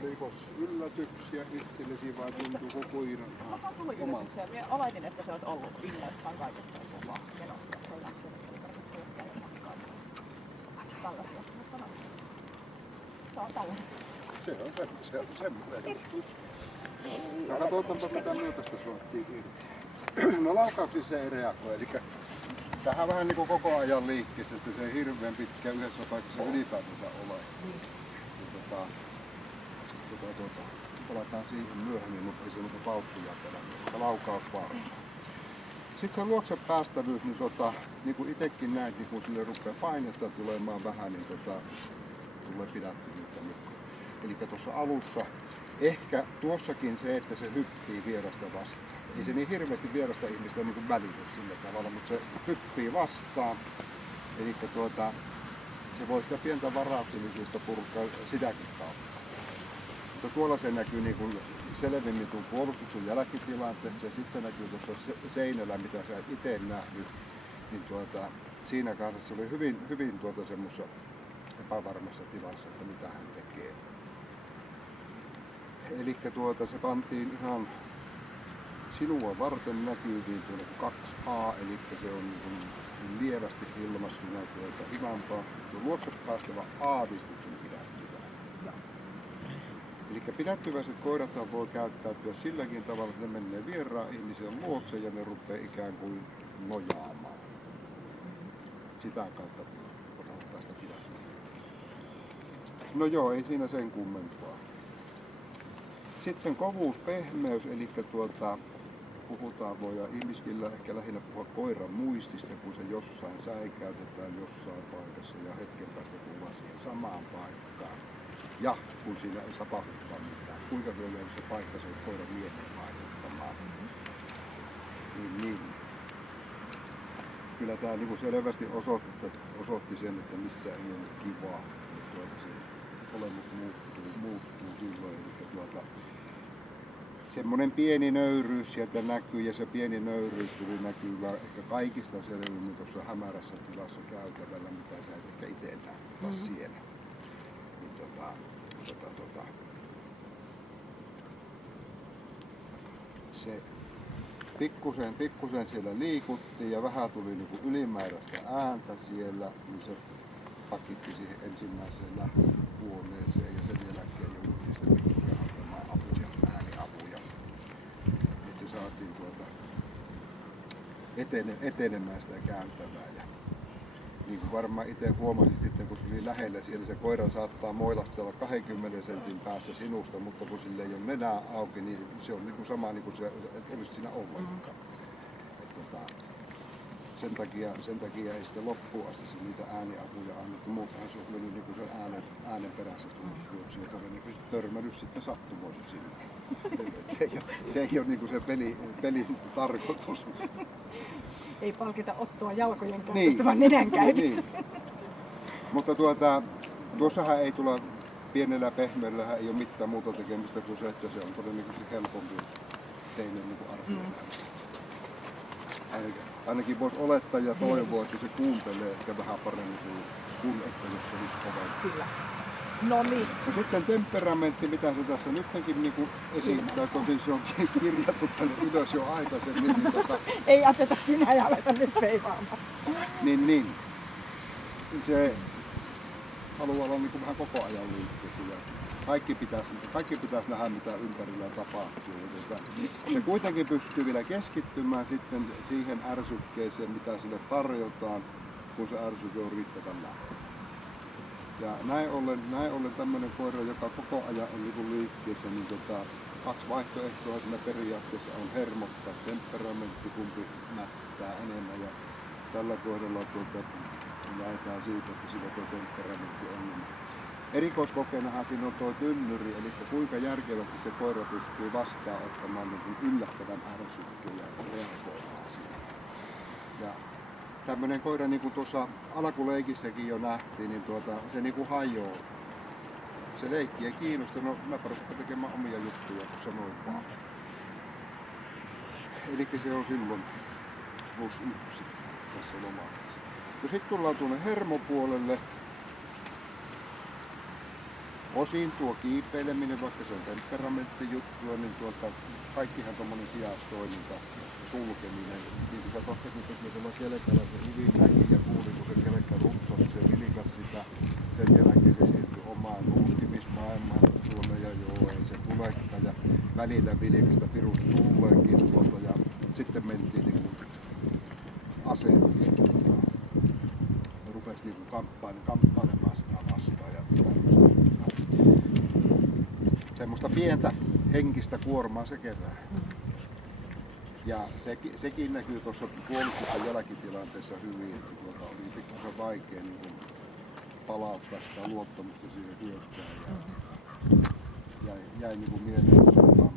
tuliko yllätyksiä itsellesi vai tuntuuko koiran On tullut yllätyksiä. Minä oletin, että se olisi ollut innoissaan kaikesta vaan menossa. Se ei lähtenyt tarkoittaa matkaa. Tällaisia. Se on tällainen. Se on semmoinen. No katsotaanpa mitä me tästä suottiin irti. No laukauksissa ei reagoi, eli tähän vähän niin kuin koko ajan liikkeessä, että se ei hirveän pitkä yhdessä paikassa ylipäätänsä ole. Palataan siihen myöhemmin, mutta ei se ole paukkuja pelannut, laukaus vaan. Sitten se luoksen päästävyys, niin kuin itsekin näet, niin kun sille rupeaa painetta tulemaan vähän, niin tulee pidättyvyyttä mukaan. Eli tuossa alussa, ehkä tuossakin se, että se hyppii vierasta vastaan. Ei se niin hirveästi vierasta ihmistä niin kuin välitä sillä tavalla, mutta se hyppii vastaan. Eli se voi sitä pientä varauksellisuutta purkaa sitäkin kautta. Mutta tuolla se näkyy niin kuin selvemmin tuon puolustuksen jälkitilanteessa ja sitten se näkyy tuossa seinällä, mitä sä et itse nähnyt. Niin siinä kanssa se oli hyvin semmoisessa epävarmassa tilassa, että mitä hän tekee. Eli se pantiin ihan sinua varten näkyviin tuonne 2A, eli se on niin lievästi ilmastuna hivampaa. Tuo luokse päästävä aavistuksen pidättyvää. Eli pidättyväiset koirat voi käyttäytyä silläkin tavalla, että ne menee vieraan ihmisen luokse ja ne rupeaa ikään kuin nojaamaan. Sitä kautta odottaa sitä pidättyvää. No joo, ei siinä sen kummempaa. Sitten sen kovuus, pehmeys, eli puhutaan, voidaan ihmiskillä ehkä lähinnä puhua koiran muistista, kun se jossain säikäytetään jossain paikassa ja hetken päästä kuvaa siihen samaan paikkaan. Ja kun siinä ei tapahdukaan mitään, kuinka voi se paikka se koiran mieleen vaikuttamaan. Niin. Kyllä tämä niin selvästi osoitti sen, että missä ei ollut kivaa. Se olemus muuttuu silloin. Eli semmoinen pieni nöyryys sieltä näkyy ja se pieni nöyryys tuli näkyvä ehkä kaikista selvemmin tuossa hämärässä tilassa käytävällä, mitä sä et ehkä itse näe siellä. Se pikkusen siellä liikuttiin ja vähän tuli niinku ylimääräistä ääntä siellä, niin se pakitti siihen ensimmäiseen lähtöhuoneeseen ja sen jälkeen jouduttiin sitten pikkusen antamaan ääniapuja. Että se saatiin etenemään sitä käytävää. Ja niin kuin varmaan itse huomasit sitten, kun se oli lähellä siellä, se koira saattaa moilastella 20 sentin päässä sinusta, mutta kun sille ei ole nenää auki, niin se on niin kuin sama niin kuin se et olisi siinä ollenkaan. Sen takia ei sitten loppuun asti niitä ääniapuja annettu. Muutenhan se on mennyt niin kuin sen äänen perässä tullut syöksi ja todennäköisesti törmännyt sitten sattumoisin sinne. Se ei ole niin kuin se pelin tarkoitus. Ei palkita Ottoa jalkojen käytöstä, vaan nenän käytöstä. Niin. Mutta tuossahan ei tulla pienellä pehmeällähän ei ole mitään muuta tekemistä kuin se, että se on todennäköisesti helpompi teille niin kuin arvioida. Ainakin voisi olettaa ja toivoa, että se kuuntelee ehkä vähän paremmin kuin että jos se olisi kovempi. Kyllä. No niin. No sitten sen temperamentti, mitä se tässä nytkin niinku esittää, tosin se on kirjattu tänne ylös jo aikaisemmin. Niin ei jätetä sinä ja aleta nyt veivaamaan. Niin. Se haluaa olla niinku vähän koko ajan liikkeessä. Kaikki pitäisi nähdä, mitä ympärillä tapahtuu. Se kuitenkin pystyy vielä keskittymään sitten siihen ärsykkeeseen, mitä sille tarjotaan, kun se ärsyke on riittävän lähellä. Ja näin ollen tämmöinen koira, joka koko ajan on niin liikkeessä, niin kaksi vaihtoehtoa siinä periaatteessa on hermottaa temperamentti, kumpi mättää enemmän. Ja tällä kohdalla lähdetään siitä, että sillä tuo temperamentti on. Erikoiskokeenahan siinä on tuo tynnyri, eli kuinka järkevästi se koira pystyy vastaanottamaan niin yllättävän ärsykkeen ja reagoimaan siihen. Ja tämmöinen koira, niin kuin tuossa alkuleikissäkin jo nähtiin, niin se niin kuin hajoaa. Se leikki ei kiinnosta, no mä rupean tekemään omia juttuja tuossa noin vaan. Eli se on silloin +1 tässä lomauksessa. No sitten tullaan tuonne hermopuolelle. Osin tuo kiipeileminen, vaikka se on temperamenttijuttua, niin kaikkihan tommonen sijaistoiminta ja sulkeminen, niin kuin sä tohtasit, että me tuolla kelekalla se hyvin näki ja kuuli, kun se kelekka rupsasi, se vilikas sitä, sen jälkeen se siirtyi omaan nuuskimismaailmaan tuonne ja joo, ei se tulekaan ja välillä vilkasta pirut tulleekin tuolta ja sitten mentiin niin kuin aseisiin rupesi niin kuin kamppailemaan sitä vastaan ja semmoista pientä henkistä kuormaa se kerää. Ja sekin näkyy tuossa puolustuksen jälkitilanteessa hyvin, että oli pikkusen vaikea niin kuin palauttaa sitä luottamusta siihen hyökkääjään. Jäi niin kuin mieleen tuottamaan.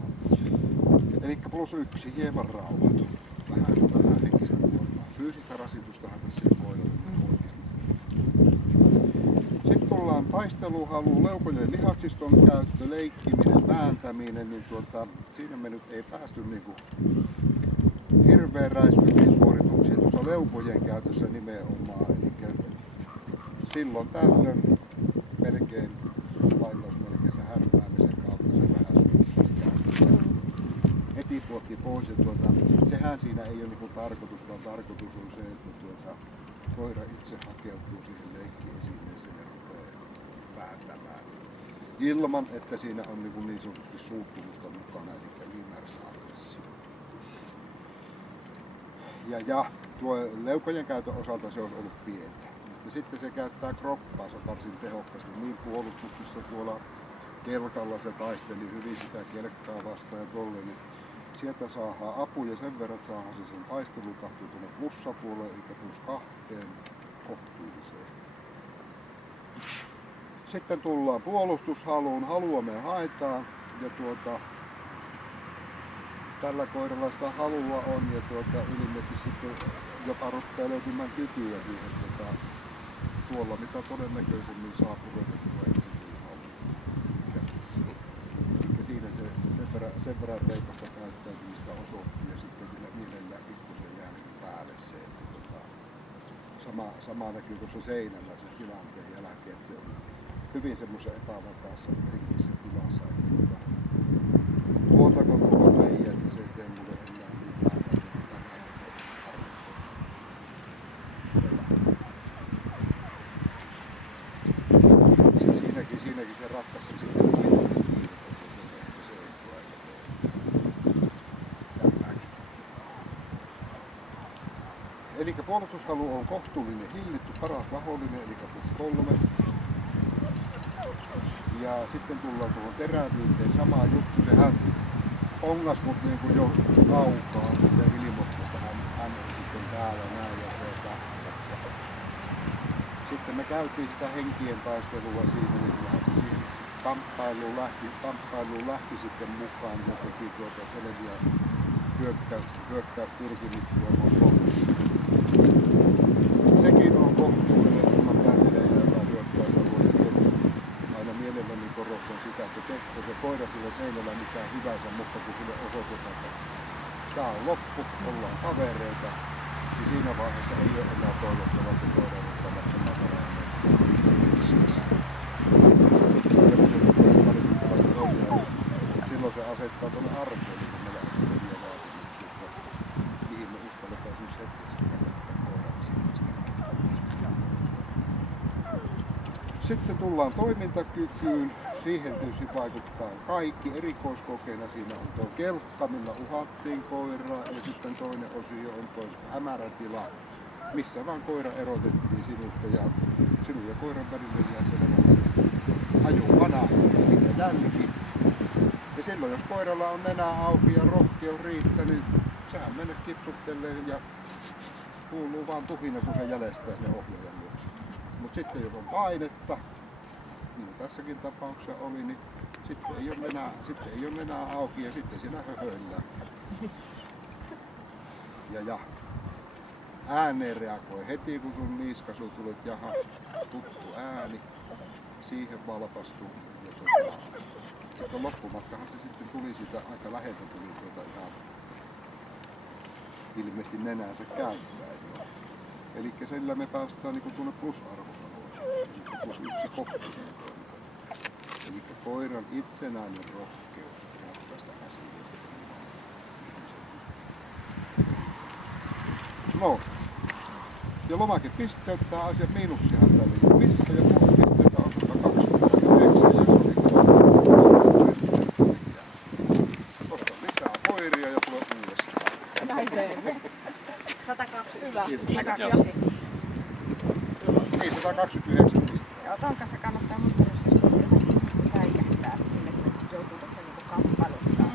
Elikkä +1, hieman rauhaton. Vähän henkistä kuormaa. Fyysistä rasitustahan tässä ei koiralle oikeasti. Sitten tullaan taisteluhalu, leukojen lihaksiston käyttö, leikkiminen, vääntäminen, niin siinä me nyt ei päästy niinku hirveän räiskyviin suorituksiin tuossa leukojen käytössä nimenomaan. Eli silloin tällöin melkein lainausmerkeissä härmäämisen kautta se vähän suunnitelma heti puotti pois. Ja sehän siinä ei ole niinku tarkoitus, vaan tarkoitus on se, että koira itse hakeutuu siihen leikkiesineeseen ja rupeaa vääntämään ilman, että siinä on niin sanotusti suuttumusta mukana, eli ylimääräistä. Ja tuo leukojen käytön osalta se olisi ollut pientä. Ja sitten se käyttää kroppaansa varsin tehokkaasti. Niin puolustuksessa tuolla kelkalla se taisteli hyvin sitä kelkkaa vastaan ja tolle, niin sieltä saadaan apu ja sen verran saadaan se sen taistelutahto tuonne plussapuolelle, eli +2 kohtuulliseen. Sitten tullaan puolustushaluun, halua me haetaan ja tällä koiralla sitä halua on ja ilmeisesti sitten jopa rupeaa löytymään kykyäkin, että tuolla mitä todennäköisemmin saa puretettua itsekyyshalua. Eli siinä se sen verran reipasta käyttäytymistä osoitti ja sitten vielä mielellään pikkusen jää päälle se, että sama näkyy tuossa seinällä sen tilanteen jälkeen, että se on hyvin semmoisessa epävakaassa henkisessä tilassa, että tuotako tuota ei, että se ei tee mulle enää mitään, siinäkin se ratkaisi sitten kuitenkin kiinni, että se ei tule lämmäksy. Eli puolustushalu on kohtuullinen, hillitty, paras mahdollinen, eli +3. Ja sitten tullaan tuohon terävyyteen, sama juttu, sehän pongas mut niin kuin jo kaukaa ja ilmoitti, että hän on sitten täällä näin. Ja sitten me käytiin sitä henkien taistelua siinä, niin kyllähän se siihen kamppailuun lähti sitten mukaan ja teki selviä hyökkäyspyrkimyksiä. Sekin on kohtuullinen, kun mä kääntelee ja hyökkäysalueella. Aina mielelläni korostan sitä, että tehkö se koira sillä seinällä mitään hyvänsä, mutta kun sille osoitetaan, että tää on loppu, ollaan kavereita, niin siinä vaiheessa ei ole enää toivottavaa, että se koira ottaa maksamaan tällainen. Valitettavasti on ja silloin se asettaa tuonne arkeen, kun meillä on hyviä vaatimuksia, mihin me uskalletaan esimerkiksi hetkeksi jättää koiran silmästä. Sitten tullaan toimintakykyyn. Siihen tietysti vaikuttaa kaikki. Erikoiskokeena siinä on tuo kelkka, millä uhattiin koiraa, ja sitten toinen osio on tuo hämärätila, missä vaan koira erotettiin sinusta ja sinun ja koiran välillä jää selvä ajuvana, mikä jälki. Ja silloin jos koiralla on nenä auki ja rohkeus riittänyt, sehän mennä kipsuttelee ja kuuluu vaan tuhina, kun se jäljestää sinne ohjaajan luokse. Mutta sitten jos on painetta, niin tässäkin tapauksessa oli, niin sitten ei ole nenää auki ja sitten siinä höhöillään. Ja ääneen reagoi heti, kun sun niiskaisu tuli, että jaha, tuttu ääni, siihen valpastuu. Sitten loppumatkahan se sitten tuli siitä aika läheltä, tuli ihan ilmeisesti nenänsä käyttäen. Eli sillä me päästään niin tuonne plusarvosalueelle, +1 kohtuulliseen. Eli koiran itsenäinen rohkeus ratkaista asioita. No, ja lomakepisteet, tämä asia miinuksihan tällä. Missä ja pluspisteitä on 129 ja se oli tuosta lisää koiria ja tulee uudestaan. Näin teemme. 120. Hyvä. Ei 129 pistettä. Ja otan kanssa kannattaa muistaa, jos jotakin ihmistä säikähtää, niin että se joutuu tuossa niinku kamppailuttaa.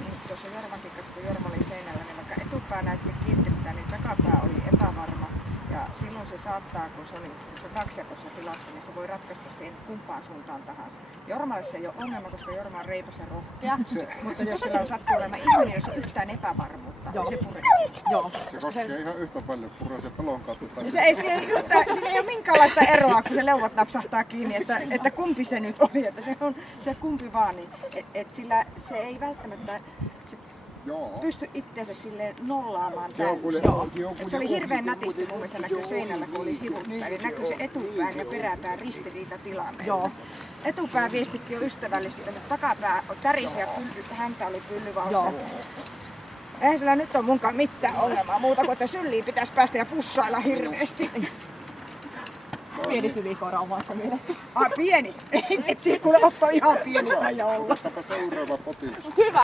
Niin tuossa Jormankin kanssa, kun Jorma oli seinällä, niin vaikka etupää näytti kirkettä, niin takapää oli epävarma. Ja silloin se saattaa, kun se on kaksijakossa tilassa, niin se voi ratkaista siihen kumpaan suuntaan tahansa. Jormalle se ei ole ongelma, koska Jorma on reipas ja rohkea, mutta jos sillä on sattuu olemaan iso, niin jos on yhtään epävarmuutta, niin se puree. Joo. Se koskee ihan yhtä paljon puree se pelon kautta. Niin siinä ei ole minkäänlaista eroa, kun se leuvat napsahtaa kiinni, että kumpi se nyt oli, että se on se kumpi vaan. Niin, sillä se ei välttämättä pysty itseensä silleen nollaamaan täysin. Se oli hirveän nätisti mun mielestä näkyy seinällä, kun oli sivutpäin. Eli näkyy se etupään ja peräpään ristiriitatilanne. Etupää viestitti jo ystävällisesti, mutta takapää tärisi ja häntä oli pyllyvaussa. Eihän sillä nyt ole munkaan mitään ongelmaa muuta kuin, että sylliin pitäisi päästä ja pussailla hirveästi. Pieni syvikoira omasta mielestä. Pieni? Et siinä kuule Otto ihan pieni aja olla. Seuraava potilas. Hyvä.